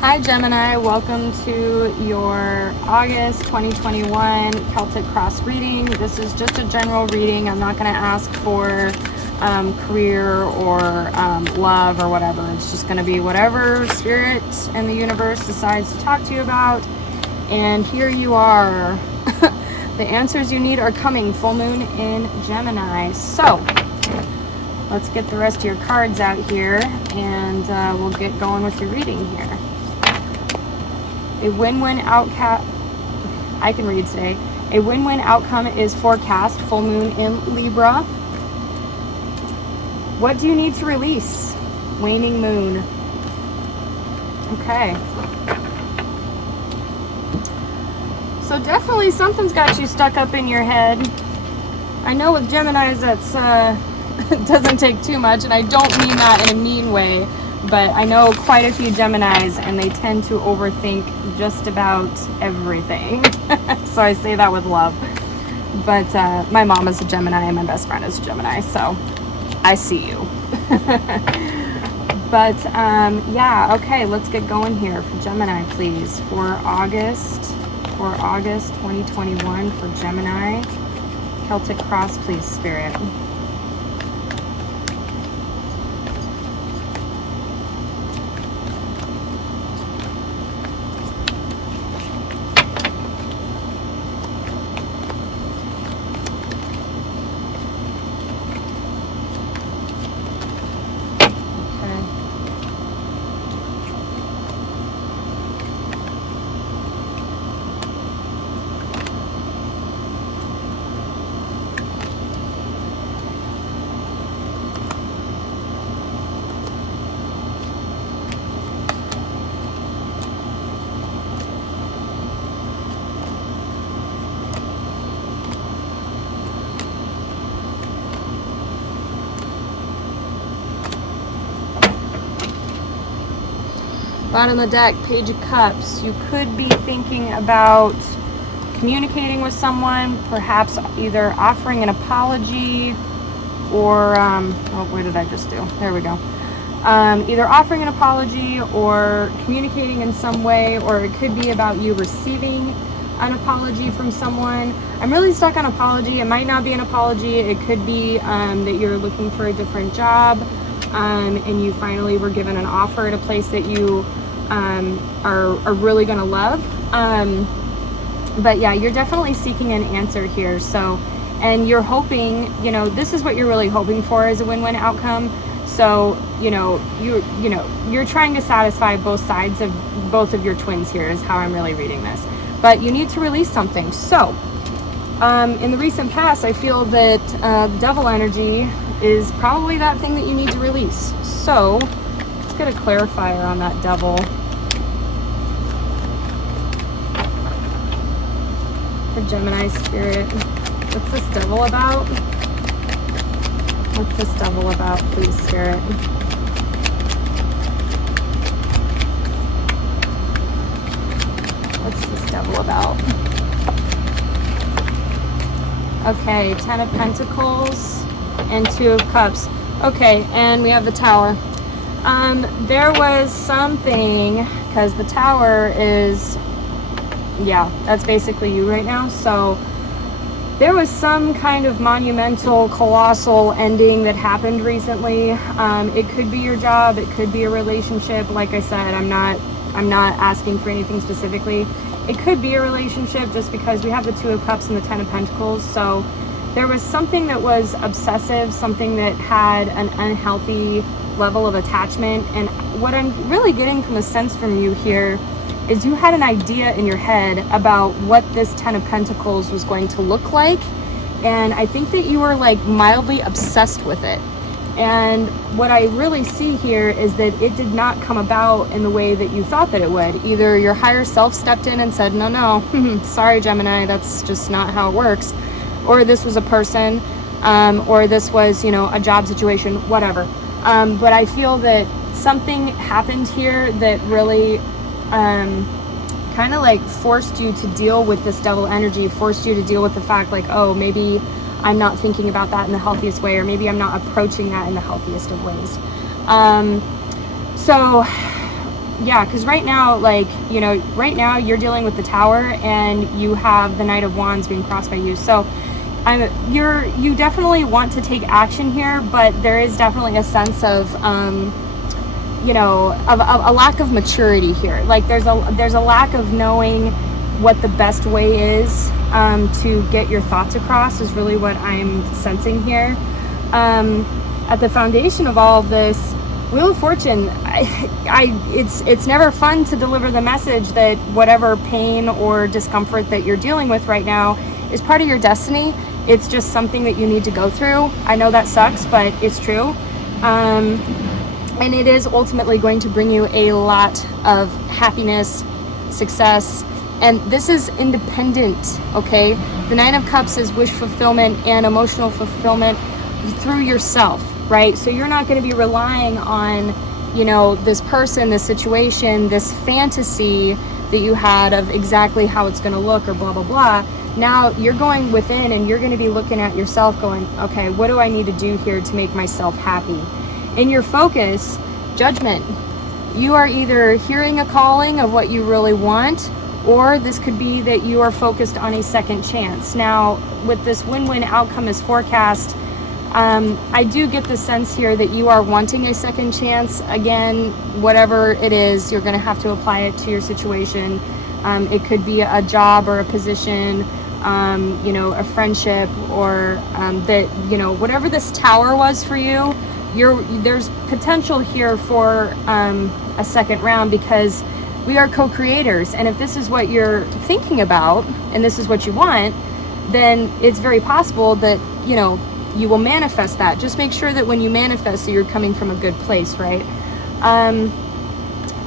Hi Gemini, welcome to your August 2021 Celtic Cross reading. This is just a general reading. I'm not going to ask for career or love or whatever. It's just going to be whatever spirit and the universe decides to talk to you about. And here you are. The answers you need are coming. Full moon in Gemini. So let's get the rest of your cards out here and we'll get going with your reading here. A win-win outcome. I can read today. A win-win outcome is forecast. Full moon in Libra. What do you need to release? Waning moon. Okay. So definitely something's got you stuck up in your head. I know with Geminis that's doesn't take too much, and I don't mean that in a mean way. But I know quite a few Geminis, and they tend to overthink just about everything. So I say that with love. But my mom is a Gemini, and my best friend is a Gemini, so I see you. But yeah, okay, let's get going here for Gemini, please. For August 2021 for Gemini. Celtic Cross, please, Spirit. Bottom of the deck, Page of Cups. You could be thinking about communicating with someone, perhaps either offering an apology or, what did I just do? There we go. Either offering an apology or communicating in some way, or it could be about you receiving an apology from someone. I'm really stuck on apology. It might not be an apology. It could be that you're looking for a different job and you finally were given an offer at a place that you are really going to love. But yeah, you're definitely seeking an answer here. So, and you're hoping, this is what you're really hoping for is a win-win outcome. So, you're trying to satisfy both sides of both of your twins here is how I'm really reading this. But you need to release something. So, in the recent past, I feel that the devil energy is probably that thing that you need to release. So, let's get a clarifier on that devil. For Gemini spirit, what's this devil about? What's this devil about, please, Spirit? What's this devil about? Okay, 10 of Pentacles and 2 of Cups. Okay, and we have the Tower. There was something, because the Tower is, yeah, that's basically you right now. So there was some kind of monumental, colossal ending that happened recently. It could be your job, it could be a relationship. Like I said, I'm not asking for anything specifically. It could be a relationship just because we have the 2 of Cups and the 10 of Pentacles. So there was something that was obsessive, something that had an unhealthy level of attachment. And what I'm really getting from a sense from you here is you had an idea in your head about what this 10 of Pentacles was going to look like. And I think that you were like mildly obsessed with it. And what I really see here is that it did not come about in the way that you thought that it would. Either your higher self stepped in and said, no, sorry, Gemini, that's just not how it works. Or this was a person, or this was, a job situation, whatever. But I feel that something happened here that really kind of like forced you to deal with this devil energy, forced you to deal with the fact like, oh, maybe I'm not thinking about that in the healthiest way, or maybe I'm not approaching that in the healthiest of ways. So yeah, because right now, like, you know, right now you're dealing with the Tower and you have the Knight of Wands being crossed by you. So you definitely want to take action here, but there is definitely a sense of, you know, of a lack of maturity here. Like there's a lack of knowing what the best way is to get your thoughts across is really what I'm sensing here. At the foundation of all of this, Wheel of Fortune, it's never fun to deliver the message that whatever pain or discomfort that you're dealing with right now is part of your destiny. It's just something that you need to go through. I know that sucks, but it's true. And it is ultimately going to bring you a lot of happiness, success, and this is independent, okay? The Nine of Cups is wish fulfillment and emotional fulfillment through yourself, right? So you're not going to be relying on, you know, this person, this situation, this fantasy that you had of exactly how it's going to look or blah, blah, blah. Now you're going within and you're going to be looking at yourself going, okay, what do I need to do here to make myself happy? In your focus, judgment. You are either hearing a calling of what you really want, or this could be that you are focused on a second chance. Now, with this win-win outcome as forecast, I do get the sense here that you are wanting a second chance. Again, whatever it is, you're going to have to apply it to your situation. It could be a job or a position, you know, a friendship, or that, you know, whatever this Tower was for you, there's potential here for a second round, because we are co-creators, and if this is what you're thinking about and this is what you want, then it's very possible that, you know, you will manifest that. Just make sure that when you manifest, you're coming from a good place, right?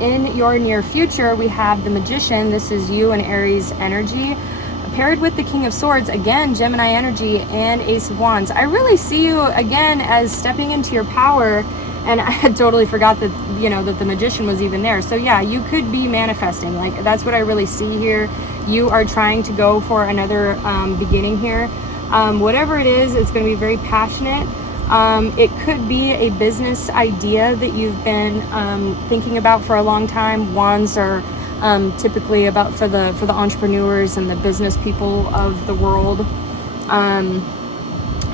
In your near future, we have the Magician. This is you and Aries energy, paired with the King of Swords, again, Gemini energy, and Ace of Wands. I really see you, again, as stepping into your power, and I had totally forgot that, you know, that the Magician was even there. So yeah, you could be manifesting. Like, that's what I really see here. You are trying to go for another beginning here. Whatever it is, it's going to be very passionate. It could be a business idea that you've been thinking about for a long time. Wands are typically about for the entrepreneurs and the business people of the world.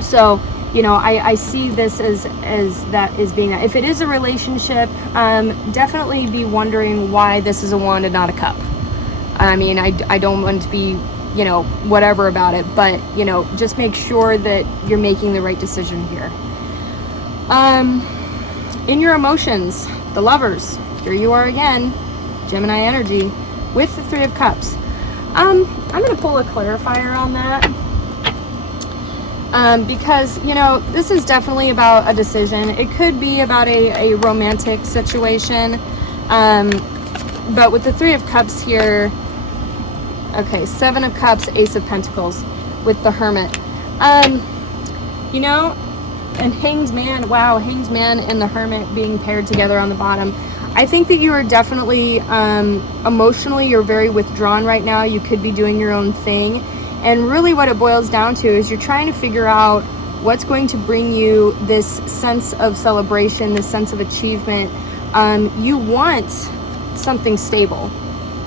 So, you know, I see this as that is being, if it is a relationship, definitely be wondering why this is a wand and not a cup. I mean, I don't want to be, you know, whatever about it, but, you know, just make sure that you're making the right decision here. In your emotions, the Lovers, here you are again, Gemini energy, with the Three of Cups. I'm going to pull a clarifier on that. Because, you know, this is definitely about a decision. It could be about a romantic situation. But with the Three of Cups here, okay, Seven of Cups, Ace of Pentacles with the Hermit. You know, and Hanged Man, wow, Hanged Man and the Hermit being paired together on the bottom. I think that you are definitely, emotionally, you're very withdrawn right now. You could be doing your own thing. And really what it boils down to is you're trying to figure out what's going to bring you this sense of celebration, this sense of achievement. You want something stable.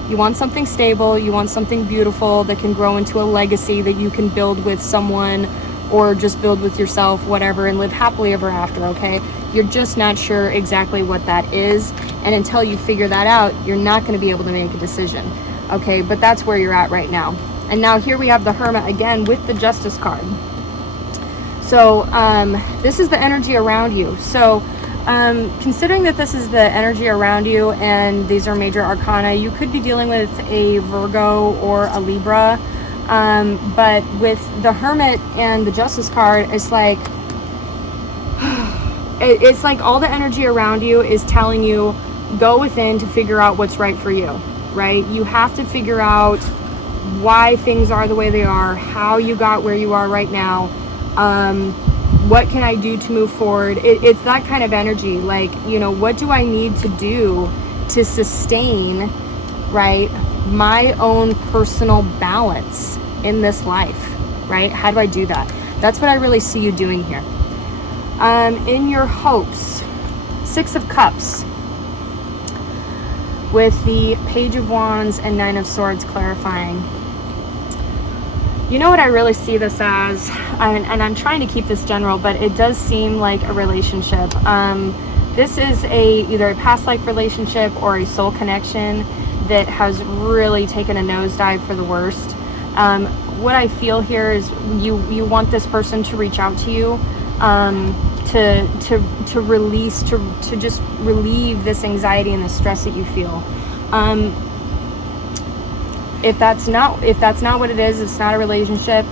You want something stable. You want something beautiful that can grow into a legacy that you can build with someone, or just build with yourself, whatever, and live happily ever after, okay? You're just not sure exactly what that is. And until you figure that out, you're not going to be able to make a decision, okay? But that's where you're at right now. And now here we have the Hermit again with the Justice card. So this is the energy around you. So considering that this is the energy around you and these are major arcana, you could be dealing with a Virgo or a Libra. But with the Hermit and the Justice card, it's like all the energy around you is telling you, go within to figure out what's right for you, right? You have to figure out why things are the way they are, how you got where you are right now, what can I do to move forward. It's that kind of energy, like, you know, what do I need to do to sustain, right, my own personal balance in this life, right? How do I do that? That's what I really see you doing here. In your hopes, Six of Cups. with the Page of Wands and Nine of Swords clarifying. You know what I really see this as, and I'm trying to keep this general, but it does seem like a relationship. This is either a past life relationship or a soul connection that has really taken a nosedive for the worst. What I feel here is you want this person to reach out to you, to release, to just relieve this anxiety and the stress that you feel. If that's not what it is, it's not a relationship.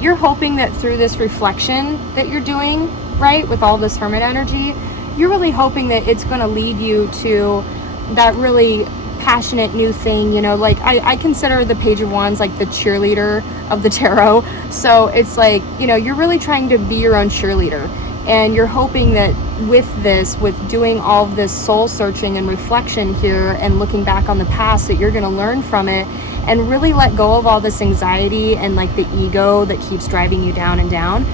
You're hoping that through this reflection that you're doing, right, with all this Hermit energy, you're really hoping that it's going to lead you to that really passionate new thing. You know, like I consider the Page of Wands like the cheerleader of the tarot. So it's like, you know, you're really trying to be your own cheerleader. And you're hoping that with doing all of this soul searching and reflection here and looking back on the past, that you're going to learn from it and really let go of all this anxiety and like the ego that keeps driving you down and down.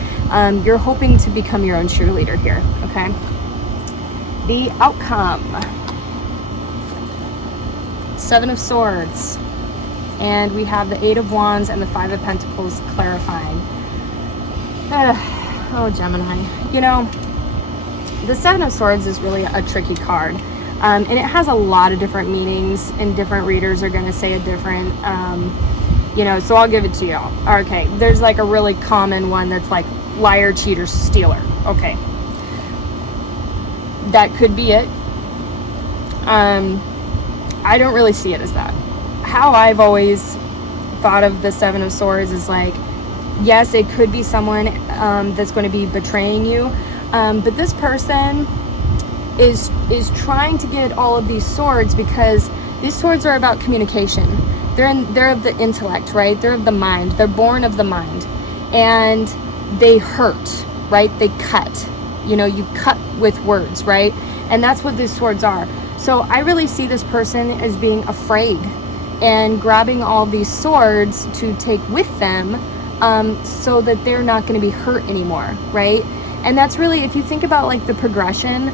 You're hoping to become your own cheerleader here, okay? The outcome. Seven of Swords. And we have the Eight of Wands and the Five of Pentacles clarifying. Oh, Gemini. You know, the Seven of Swords is really a tricky card. And it has a lot of different meanings, and different readers are going to say a different, you know, so I'll give it to y'all. Okay, there's like a really common one that's like liar, cheater, stealer. Okay. That could be it. I don't really see it as that. How I've always thought of the Seven of Swords is like, yes, it could be someone that's going to be betraying you, but this person is trying to get all of these swords because these swords are about communication. They're of the intellect, right? They're of the mind. They're born of the mind, and they hurt, right? They cut. You know, you cut with words, right? And that's what these swords are. So I really see this person as being afraid and grabbing all these swords to take with them, so that they're not going to be hurt anymore, right? And that's really, if you think about like the progression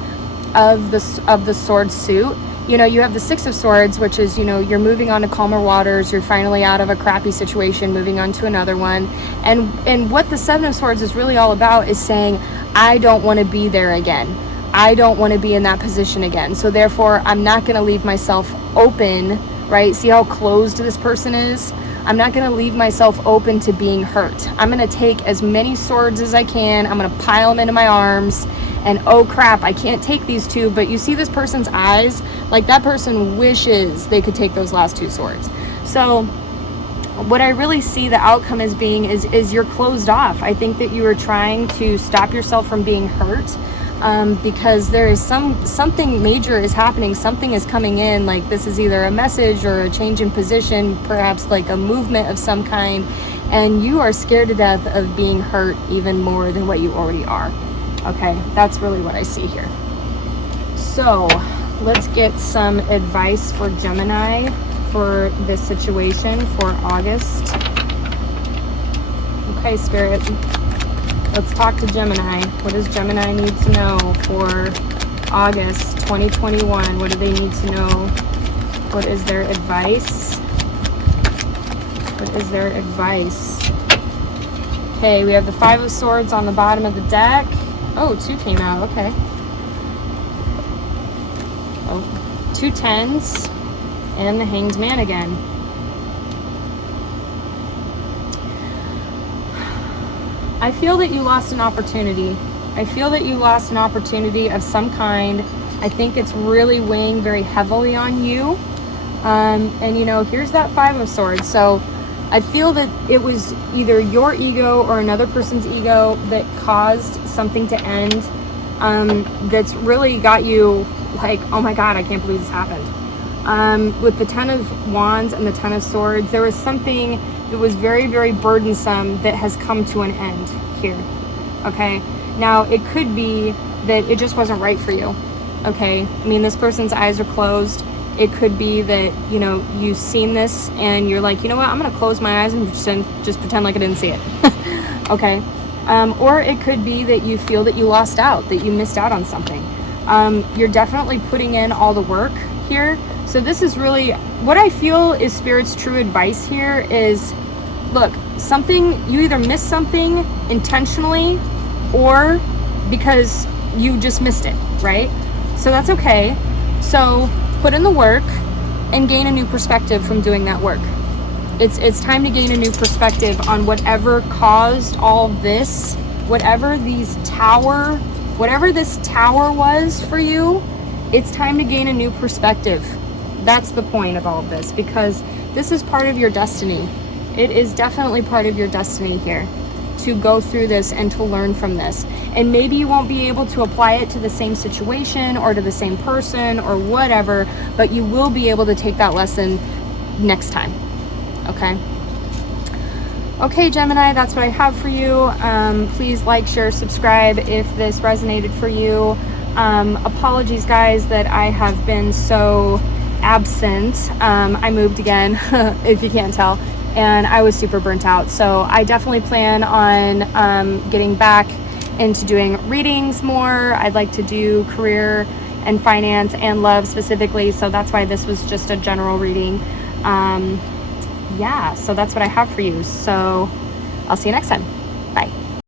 of the sword suit, you know, you have the Six of Swords, which is, you know, you're moving on to calmer waters, you're finally out of a crappy situation, moving on to another one. And what the Seven of Swords is really all about is saying, I don't want to be there again. I don't want to be in that position again. So therefore, I'm not going to leave myself open, right? See how closed this person is? I'm not going to leave myself open to being hurt. I'm going to take as many swords as I can. I'm going to pile them into my arms. And oh crap, I can't take these two. But you see this person's eyes? Like that person wishes they could take those last two swords. So what I really see the outcome as being is you're closed off. I think that you are trying to stop yourself from being hurt. Because there is something major is happening, something is coming in, like this is either a message or a change in position, perhaps like a movement of some kind, and you are scared to death of being hurt even more than what you already are. Okay, that's really what I see here. So let's get some advice for Gemini for this situation for August. Okay, Spirit. Let's talk to Gemini. What does Gemini need to know for August 2021? What do they need to know? What is their advice? What is their advice? Okay, we have the Five of Swords on the bottom of the deck. Oh, two came out. Okay. Oh, two tens and the Hanged Man again. I feel that you lost an opportunity. I feel that you lost an opportunity of some kind. I think it's really weighing very heavily on you. And you know, here's that Five of Swords. So I feel that it was either your ego or another person's ego that caused something to end. That's really got you like, oh my God, I can't believe this happened. With the Ten of Wands and the Ten of Swords, there was something that was very, very burdensome that has come to an end here. Okay, now it could be that it just wasn't right for you. Okay, I mean, this person's eyes are closed. It could be that, you know, you've seen this and you're like, you know what, I'm gonna close my eyes and just pretend like I didn't see it. Okay, or it could be that you feel that you lost out, that you missed out on something. You're definitely putting in all the work here, So this is really what I feel is Spirit's true advice here is, look, something, you either missed something intentionally or because you just missed it, right? So that's okay. So put in the work and gain a new perspective from doing that work. It's time to gain a new perspective on whatever caused all this, whatever this tower was for you. It's time to gain a new perspective. That's the point of all of this, because this is part of your destiny. It is definitely part of your destiny here to go through this and to learn from this. And maybe you won't be able to apply it to the same situation or to the same person or whatever, but you will be able to take that lesson next time. Okay, Gemini, that's what I have for you. Please like, share, subscribe if this resonated for you. Apologies, guys, that I have been so absent. I moved again, if you can't tell, and I was super burnt out. So I definitely plan on getting back into doing readings more. I'd like to do career and finance and love specifically. So that's why this was just a general reading. Yeah, so that's what I have for you. So I'll see you next time. Bye.